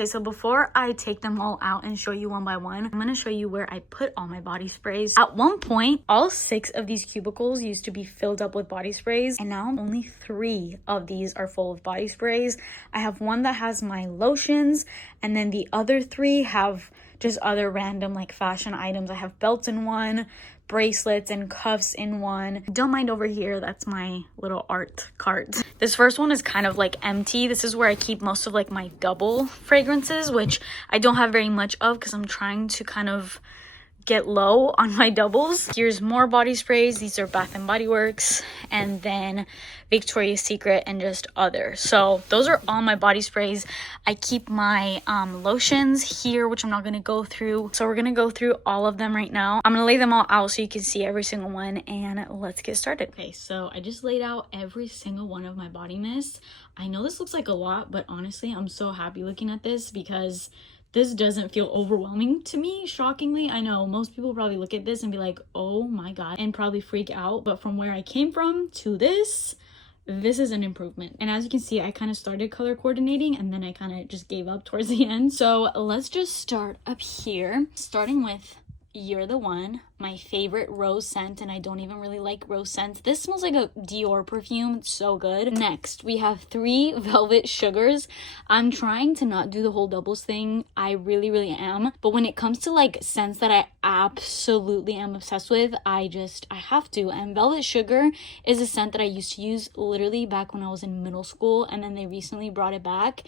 Okay, so before I take them all out and show you one by one, I'm gonna show you where I put all my body sprays. At one point, all 6 of these cubicles used to be filled up with body sprays, and now only 3 of these are full of body sprays. I have one that has my lotions, and then the other 3 have just other random like fashion items. I have belts in one, bracelets and cuffs in one. Don't mind over here, that's my little art cart. This first one is kind of like empty. This is where I keep most of like my double fragrances, which I don't have very much of because I'm trying to kind of get low on my doubles. Here's more body sprays. These are Bath and Body Works, and then Victoria's Secret, and just other. So those are all my body sprays. I keep my lotions here, which I'm not going to go through. So we're going to go through all of them right now. I'm going to lay them all out so you can see every single one, and let's get started. Okay, so I just laid out every single one of my body mists. I know this looks like a lot, but honestly, I'm so happy looking at this because this doesn't feel overwhelming to me, shockingly. I know most people probably look at this and be like, oh my god, and probably freak out. But from where I came from to this is an improvement. And as you can see, I kind of started color coordinating and then I kind of just gave up towards the end. So let's just start up here, starting with You're the One, my favorite rose scent, and I don't even really like rose scents. This smells like a Dior perfume. It's so good. Next, we have 3 Velvet Sugars. I'm trying to not do the whole doubles thing. I really am. But when it comes to like scents that I absolutely am obsessed with, I have to. And Velvet Sugar is a scent that I used to use literally back when I was in middle school, and then they recently brought it back.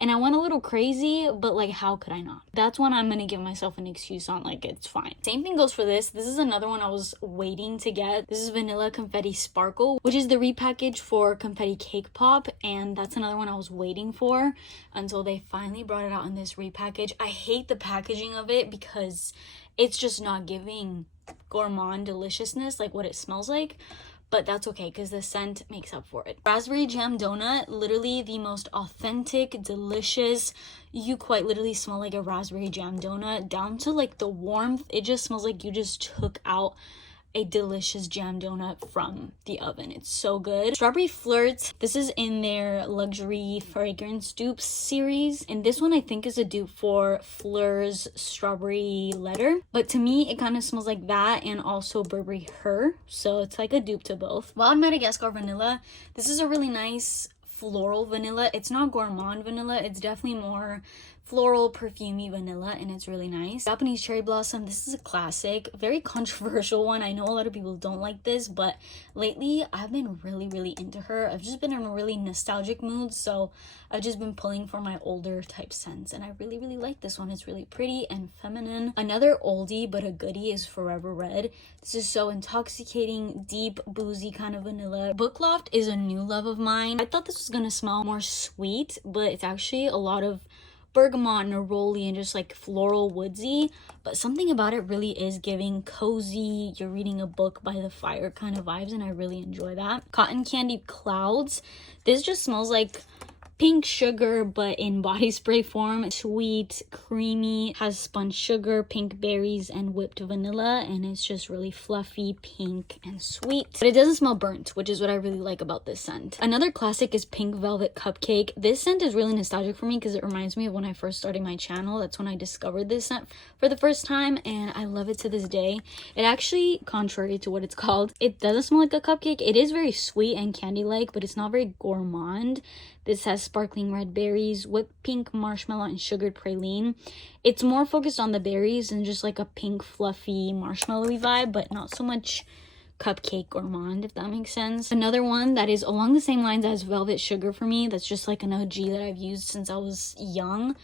And I went a little crazy, but like, how could I not? That's when I'm gonna give myself an excuse on, like, it's fine. Same thing goes for this. This is another one I was waiting to get. This is Vanilla Confetti Sparkle, which is the repackage for Confetti Cake Pop. And that's another one I was waiting for until they finally brought it out in this repackage. I hate the packaging of it because it's just not giving gourmand deliciousness like what it smells like. But that's okay because the scent makes up for it. Raspberry Jam Donut, literally the most authentic, delicious. You quite literally smell like a raspberry jam donut, down to like the warmth. It just smells like you just took out a delicious jam donut from the oven. It's so good. Strawberry Flirts, this is in their luxury fragrance dupes series, and this one I think is a dupe for Fleur's Strawberry Letter, but to me it kind of smells like that and also Burberry Her, so it's like a dupe to both. Wild Madagascar Vanilla, this is a really nice floral vanilla. It's not gourmand vanilla, it's definitely more floral perfumey vanilla, and it's really nice. Japanese Cherry Blossom, this is a classic, very controversial one. I know a lot of people don't like this, but lately I've been really into her. I've just been in a really nostalgic mood, so I've just been pulling for my older type scents, and I really like this one. It's really pretty and feminine. Another oldie but a goodie is Forever Red. This is so intoxicating, deep, boozy kind of vanilla. Book Loft is a new love of mine. I thought this was gonna smell more sweet, but it's actually a lot of bergamot, neroli, and just like floral woodsy, but something about it really is giving cozy, you're reading a book by the fire kind of vibes, and I really enjoy that. Cotton Candy Clouds, this just smells like pink sugar but in body spray form. Sweet, creamy, has spun sugar, pink berries, and whipped vanilla, and it's just really fluffy, pink, and sweet, but it doesn't smell burnt, which is what I really like about this scent. Another classic is Pink Velvet Cupcake. This scent is really nostalgic for me because it reminds me of when I first started my channel. That's when I discovered this scent for the first time, and I love it to this day. It actually, contrary to what it's called, it doesn't smell like a cupcake. It is very sweet and candy-like, but it's not very gourmand. This has sparkling red berries, whipped pink marshmallow, and sugared praline. It's more focused on the berries and just like a pink, fluffy, marshmallowy vibe, but not so much cupcake gourmand, if that makes sense. Another one that is along the same lines as Velvet Sugar for me, that's just like an OG that I've used since I was young,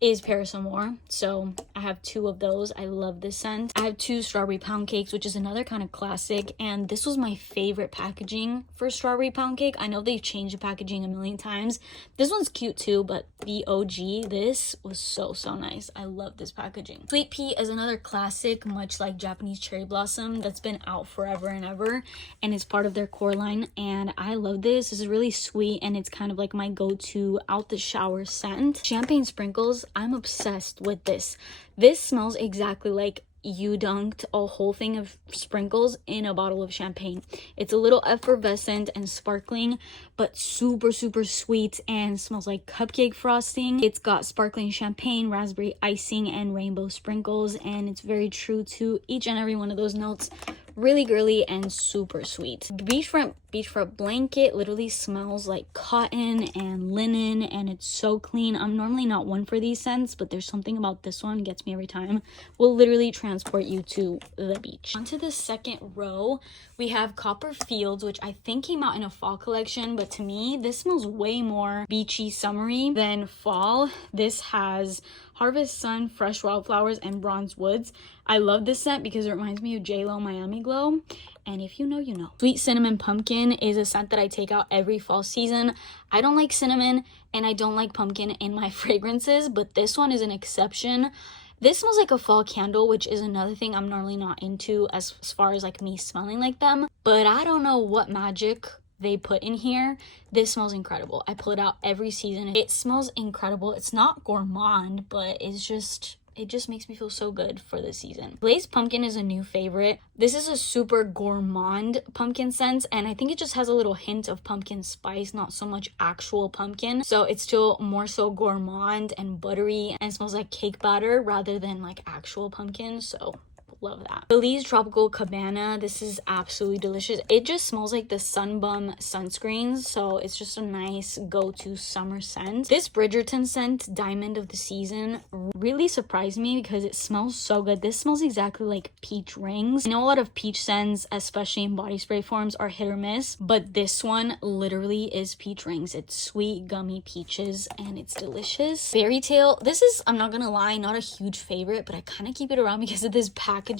is Paris Amour. So I have 2 of those. I love this scent. I have 2 Strawberry Pound Cakes, which is another kind of classic, and this was my favorite packaging for Strawberry Pound Cake. I know they've changed the packaging a million times. This one's cute too, but the OG, this was so nice. I love this packaging. Sweet Pea is another classic, much like Japanese Cherry Blossom, that's been out forever and ever, and it's part of their core line, and I love this. This is really sweet, and it's kind of like my go-to out the shower scent. Champagne Sprinkles, I'm obsessed with this. This smells exactly like you dunked a whole thing of sprinkles in a bottle of champagne. It's a little effervescent and sparkling, but super, super sweet and smells like cupcake frosting. It's got sparkling champagne, raspberry icing, and rainbow sprinkles, and it's very true to each and every one of those notes. Really girly and super sweet. Beachfront blanket literally smells like cotton and linen, and it's so clean. I'm normally not one for these scents, but there's something about this one gets me every time. Will literally transport you to the beach. Onto the second row, we have Copper Fields, which I think came out in a fall collection, but to me this smells way more beachy, summery than fall. This has Harvest Sun, Fresh Wildflowers, and Bronze Woods. I love this scent because it reminds me of J.Lo Miami Glow. And if you know, you know. Sweet Cinnamon Pumpkin is a scent that I take out every fall season. I don't like cinnamon and I don't like pumpkin in my fragrances, but this one is an exception. This smells like a fall candle, which is another thing I'm normally not into as far as like me smelling like them. But I don't know what magic they put in here. This smells incredible. I pull it out every season. It smells incredible. It's not gourmand, but it just makes me feel so good for this season. Glazed Pumpkin is a new favorite. This is a super gourmand pumpkin scent, and I think it just has a little hint of pumpkin spice, not so much actual pumpkin. So it's still more so gourmand and buttery and smells like cake batter rather than like actual pumpkin. So love that. Belize Tropical Cabana. This is absolutely delicious. It just smells like the Sunbum sunscreens, so it's just a nice go-to summer scent. This Bridgerton scent, Diamond of the Season, really surprised me because it smells so good. This smells exactly like peach rings. I know a lot of peach scents, especially in body spray forms, are hit or miss, but this one literally is peach rings. It's sweet, gummy peaches, and it's delicious. Fairy Tale. This is, I'm not gonna lie, not a huge favorite, but I kind of keep it around because of this packaging.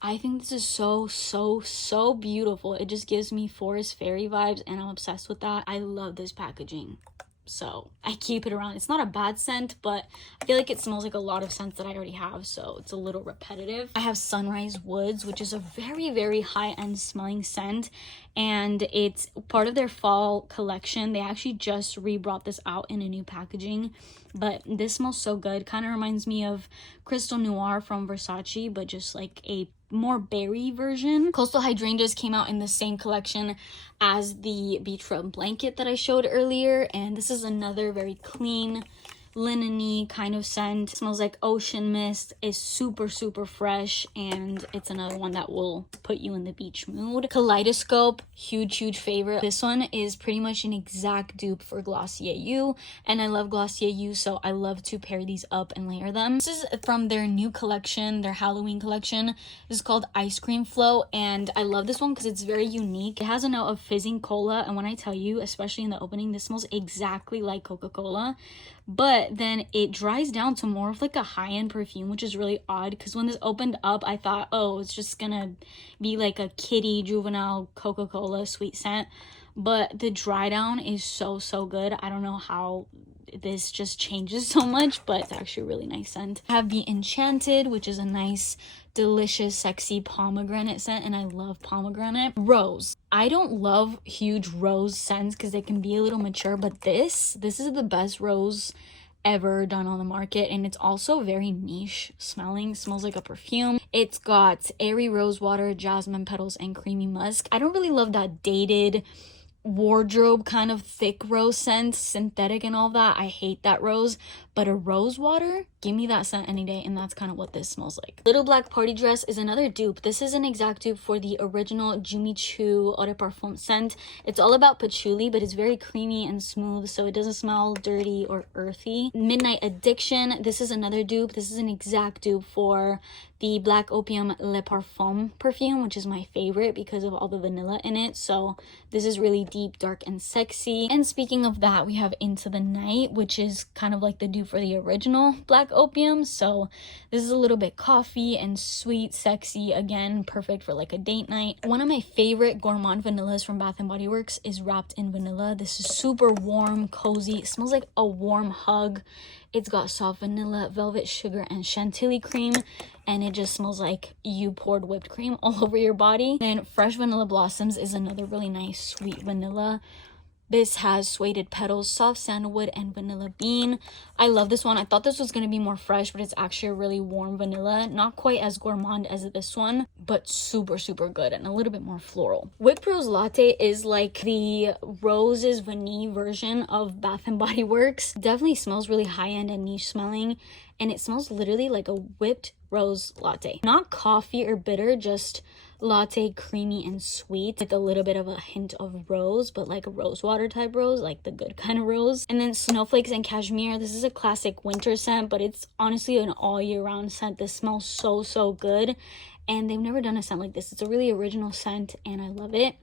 I think this is so beautiful. It just gives me Forest Fairy vibes, and I'm obsessed with that. I love this packaging, so I keep it around. It's not a bad scent, but I feel like it smells like a lot of scents that I already have, so it's a little repetitive. I have Sunrise Woods, which is a very high-end smelling scent, and it's part of their fall collection. They actually just re-brought this out in a new packaging, but this smells so good. Kind of reminds me of Crystal Noir from Versace, but just like a more berry version. Coastal Hydrangeas came out in the same collection as the Beachfront blanket that I showed earlier, and this is another very clean, linen-y kind of scent. It smells like ocean mist. Is super fresh, and it's another one that will put you in the beach mood. Kaleidoscope, huge favorite. This one is pretty much an exact dupe for Glossier You, and I love Glossier You, so I love to pair these up and layer them. This is from their new collection, their Halloween collection. This is called Ice Cream Flow, and I love this one because it's very unique. It has a note of fizzing cola, and when I tell you, especially in the opening, this smells exactly like Coca-Cola. But then it dries down to more of like a high-end perfume, which is really odd because when this opened up, I thought, oh, it's just gonna be like a kiddie juvenile Coca-Cola sweet scent. But the dry down is so good. I don't know how this just changes so much, but it's actually a really nice scent. I have the Enchanted, which is a nice, delicious, sexy pomegranate scent, and I love pomegranate. Rose. I don't love huge rose scents because they can be a little mature, but this is the best rose ever done on the market, and it's also very niche smelling. It smells like a perfume. It's got airy rose water, jasmine petals, and creamy musk. I don't really love that dated wardrobe kind of thick rose scent, synthetic and all that. I hate that rose, but a rose water, give me that scent any day, and that's kind of what this smells like. Little Black Party Dress is another dupe. This is an exact dupe for the original Jimmy Choo Eau de Parfum scent. It's all about patchouli, but it's very creamy and smooth, so it doesn't smell dirty or earthy. Midnight Addiction, this is another dupe. This is an exact dupe for the Black Opium Le Parfum perfume, which is my favorite because of all the vanilla in it. So this is really deep, dark, and sexy. And speaking of that, we have Into the Night, which is kind of like the dupe for the original Black Opium. So this is a little bit coffee and sweet, sexy, again perfect for like a date night. One of my favorite gourmand vanillas from Bath & Body Works is Wrapped in Vanilla. This is super warm, cozy. It smells like a warm hug. It's got soft vanilla, velvet sugar, and chantilly cream, and it just smells like you poured whipped cream all over your body. And Fresh Vanilla Blossoms is another really nice sweet vanilla. This has suede petals, soft sandalwood, and vanilla bean. I love this one. I thought this was going to be more fresh, but it's actually a really warm vanilla. Not quite as gourmand as this one, but super, super good and a little bit more floral. Whipped Rose Latte is like the Rose's Vanille version of Bath & Body Works. Definitely smells really high-end and niche smelling, and it smells literally like a whipped rose latte. Not coffee or bitter, just latte, creamy and sweet with a little bit of a hint of rose, but like a rose water type rose, like the good kind of rose. And then Snowflakes and Cashmere. This is a classic winter scent, but it's honestly an all year round scent. This smells so good, and they've never done a scent like this. It's a really original scent and I love it.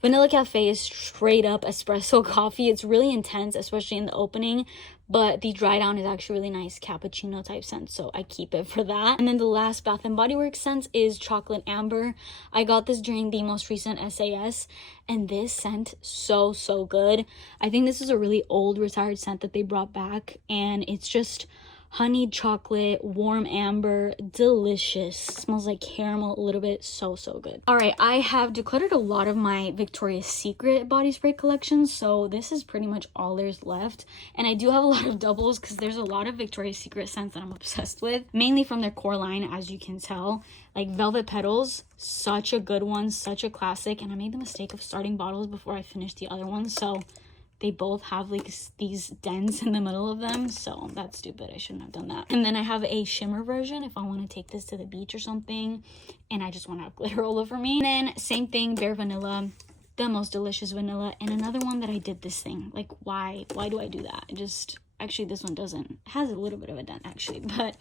Vanilla Cafe is straight up espresso coffee. It's really intense, especially in the opening, but the dry down is actually really nice cappuccino type scent, so I keep it for that. And then the last Bath & Body Works scent is Chocolate Amber. I got this during the most recent SAS, and this scent so good. I think this is a really old retired scent that they brought back, and it's just honeyed chocolate, warm amber, delicious. Smells like caramel a little bit. So good. All right, I have decluttered a lot of my Victoria's Secret body spray collection, so this is pretty much all there's left. And I do have a lot of doubles because there's a lot of Victoria's Secret scents that I'm obsessed with, mainly from their core line, as you can tell. Like Velvet Petals, such a good one, such a classic, and I made the mistake of starting bottles before I finished the other ones, so they both have like these dents in the middle of them, so that's stupid. I shouldn't have done that. And then I have a shimmer version if I want to take this to the beach or something and I just want to have glitter all over me. And then same thing, Bare Vanilla, the most delicious vanilla. And another one that I did this thing, like why do I do that? Actually this one doesn't, it has a little bit of a dent actually, but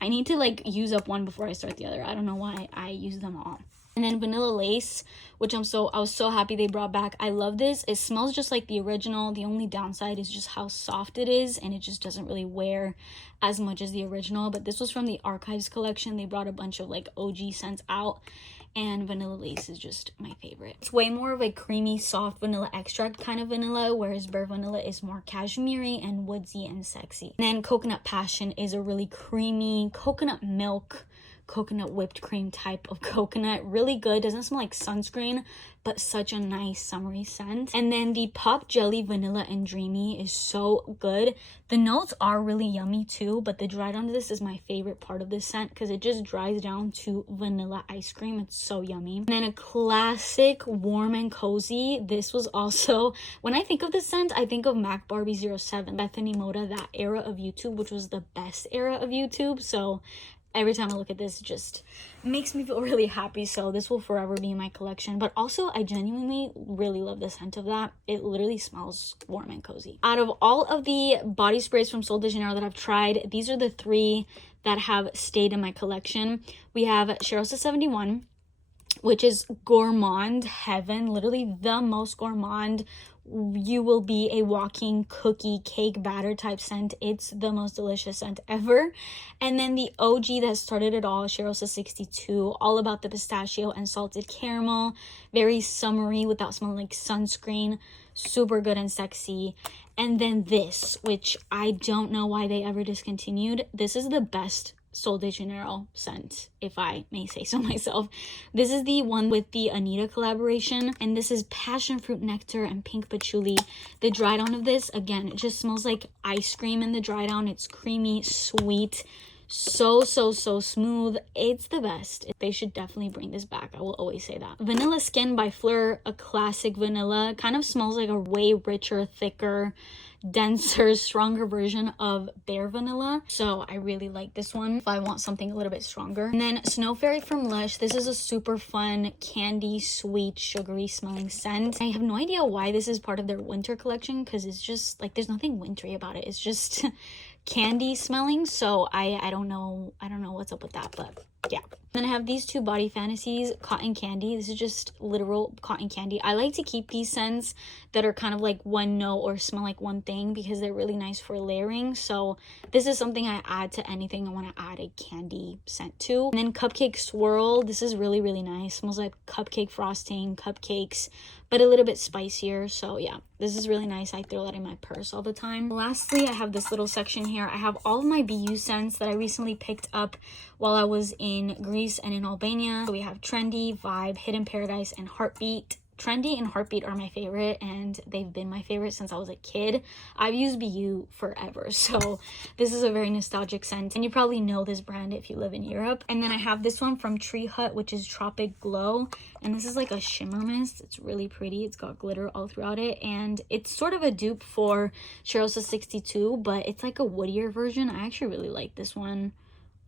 I need to like use up one before I start the other. I don't know why I use them all. And then Vanilla Lace, which I was so happy they brought back. I love this. It smells just like the original. The only downside is just how soft it is, and it just doesn't really wear as much as the original. But this was from the Archives collection. They brought a bunch of like OG scents out, and Vanilla Lace is just my favorite. It's way more of a creamy, soft vanilla extract kind of vanilla, whereas Bare Vanilla is more cashmere and woodsy and sexy. And then Coconut Passion is a really creamy coconut milk, coconut whipped cream type of coconut. Really good. Doesn't smell like sunscreen, but such a nice summery scent. And then the Pop Jelly Vanilla and Dreamy is so good. The notes are really yummy too, but the dry down to this is my favorite part of this scent because it just dries down to vanilla ice cream. It's so yummy. And then a classic Warm and Cozy. This was also, when I think of this scent, I think of Mac Barbie 07, Bethany Moda, that era of YouTube, which was the best era of YouTube. So every time I look at this, it just makes me feel really happy. So this will forever be in my collection. But also, I genuinely really love the scent of that. It literally smells warm and cozy. Out of all of the body sprays from Sol de Janeiro that I've tried, these are the three that have stayed in my collection. We have Cheirosa 71, which is gourmand heaven. Literally the most gourmand. You will be a walking cookie cake batter type scent. It's the most delicious scent ever. And then the OG that started it all, Cheirosa 62, all about the pistachio and salted caramel. Very summery without smelling like sunscreen. Super good and sexy. And then this, which I don't know why they ever discontinued. This is the best Sol de Janeiro scent, if I may say so myself. This is the one with the Anita collaboration, and this is passion fruit nectar and pink patchouli. The dry down of this, again, it just smells like ice cream in the dry down. It's creamy, sweet, so smooth. It's the best. They should definitely bring this back. I will always say that. Vanilla Skin by Fleur, a classic vanilla. Kind of smells like a way richer, thicker, denser, stronger version of Bare Vanilla. So I really like this one if I want something a little bit stronger. And then Snow Fairy from Lush. This is a super fun, candy, sweet, sugary smelling scent. I have no idea why this is part of their winter collection because it's just like there's nothing wintry about it. It's just candy smelling. So I don't know what's up with that, but yeah. Then I have these two Body Fantasies Cotton Candy. This is just literal cotton candy. I like to keep these scents that are kind of like one note or smell like one thing because they're really nice for layering. So this is something I add to anything I want to add a candy scent to. And then Cupcake Swirl. This is really nice. Smells like cupcake frosting, cupcakes, but a little bit spicier. So yeah, this is really nice. I throw that in my purse all the time. Lastly, I have this little section here. I have all of my BU scents that I recently picked up while I was in Greece and in Albania. So we have Trendy, Vibe, Hidden Paradise, and Heartbeat. Trendy and Heartbeat are my favorite, and they've been my favorite since I was a kid. I've used BU forever, so this is a very nostalgic scent, and you probably know this brand if you live in Europe. And then I have this one from Tree Hut, which is Tropic Glow, and this is like a shimmer mist. It's really pretty. It's got glitter all throughout it, and it's sort of a dupe for Cherosa 62, but it's like a woodier version. I actually really like this one.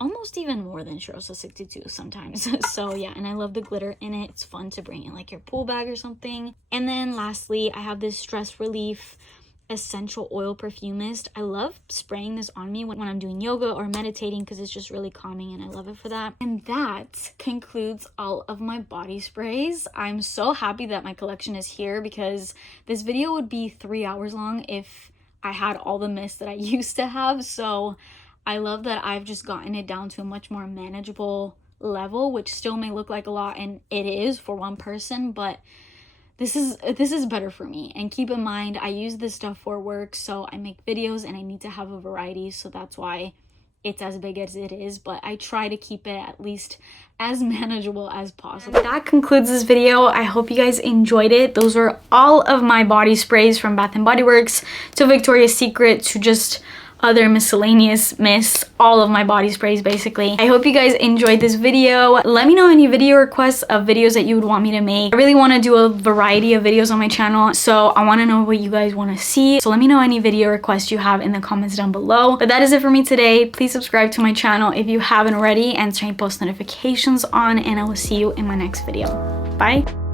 Almost even more than Cherosa 62 sometimes. So yeah, and I love the glitter in it. It's fun to bring in like your pool bag or something. And then lastly, I have this Stress Relief Essential Oil Perfume Mist. I love spraying this on me when I'm doing yoga or meditating because it's just really calming and I love it for that. And that concludes all of my body sprays. I'm so happy that my collection is here because this video would be 3 hours long if I had all the mists that I used to have. So I love that I've just gotten it down to a much more manageable level, which still may look like a lot, and it is for one person, but this is better for me. And keep in mind, I use this stuff for work, so I make videos and I need to have a variety, so that's why it's as big as it is, but I try to keep it at least as manageable as possible. And that concludes this video. I hope you guys enjoyed it. Those were all of my body sprays from Bath & Body Works to Victoria's Secret to just other miscellaneous mists, all of my body sprays basically. I hope you guys enjoyed this video. Let me know any video requests of videos that you would want me to make. I really want to do a variety of videos on my channel, so I want to know what you guys want to see. So let me know any video requests you have in the comments down below. But that is it for me today. Please subscribe to my channel if you haven't already and turn post notifications on, and I will see you in my next video. Bye.